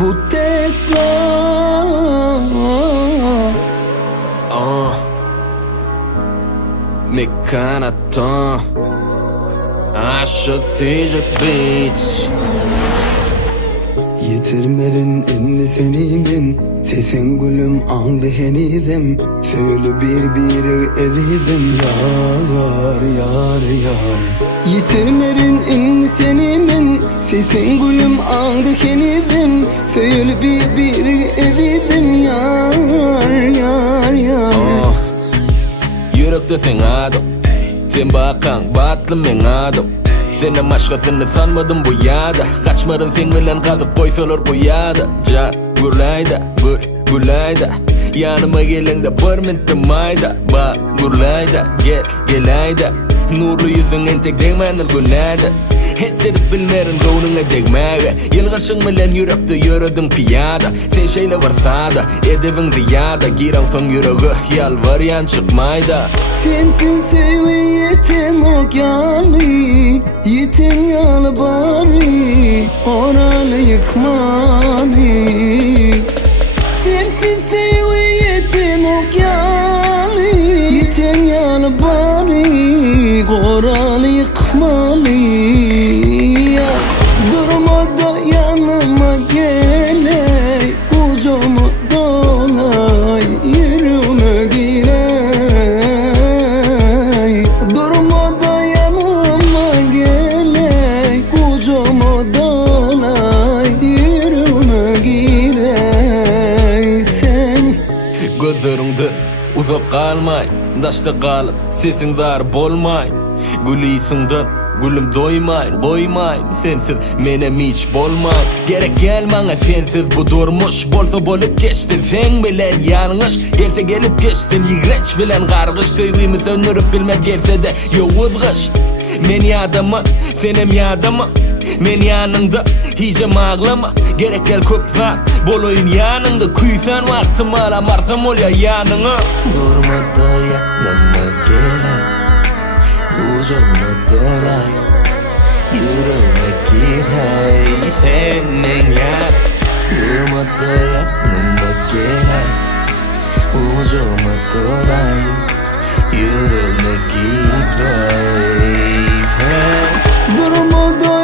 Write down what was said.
Bu Tesla Mekanaton Aşık Beach. Yitirmerin enni senin, sesin gülüm andı henizim. Söyle bir ezizim, yar yar yar. Yitirmerin enni senin, sesin gülüm andı henizim. Söyle bir ezizim, yar yar yar. Yürekte sen adım, sen bakan batlım men adım. Senden başkasını sanmadım bu yada. Kaçmadın sen bilen kazıp koysalar bu yada. Ja gurlayda, gurlayda. Yanıma gelen de bir mintim ayda. Bak gurlayda, gelayda. Nurlu yüzün en tek değmendir günayda. Hededip bilmerin doğununa degmege. Yılgaşın bilen yürekte yürüdüm piyada. Sen şeyle varsa da edevin riyada. Giren son yüreği yalvaryan çıkmayda. Sensin seviyetin okyanı, yitin yalı bari, oralı yıkmanı. Sensin seviyetin okyanı, yitin yalı bari, oralı yıkmanı. Durma da yanıma gele, kucağıma dolay, yürüme gire. Durma da yanıma gele, kucağıma dolay, yürüme gire. Sen Gözlerinde uzak kalmay, daşta kalıp sesin zar bolmay. Gülüysünden gülüm doymayın, koymayın. Sensiz menem hiç bolmay. Gerek gelmana sensiz bu durmuş. Bolsa bolup geçtin sen bilen yanlış. Gelse gelip geçtin yigreç bilen kargış. Söygüyümü söndürüp bilmez gelse de yovuzgış. Men yadama, senem yadama. Men yanında hicem ağlama. Gerek gel köp zat boloyun yanında. Kuysan vaktim alamarsam ol ya yanına. Durma da yanıma gele, kucağıma dolay, yüreğime gir hey senin ya. Durma da yanıma gele, kucağıma dolay, yüreğime gir hey. durma da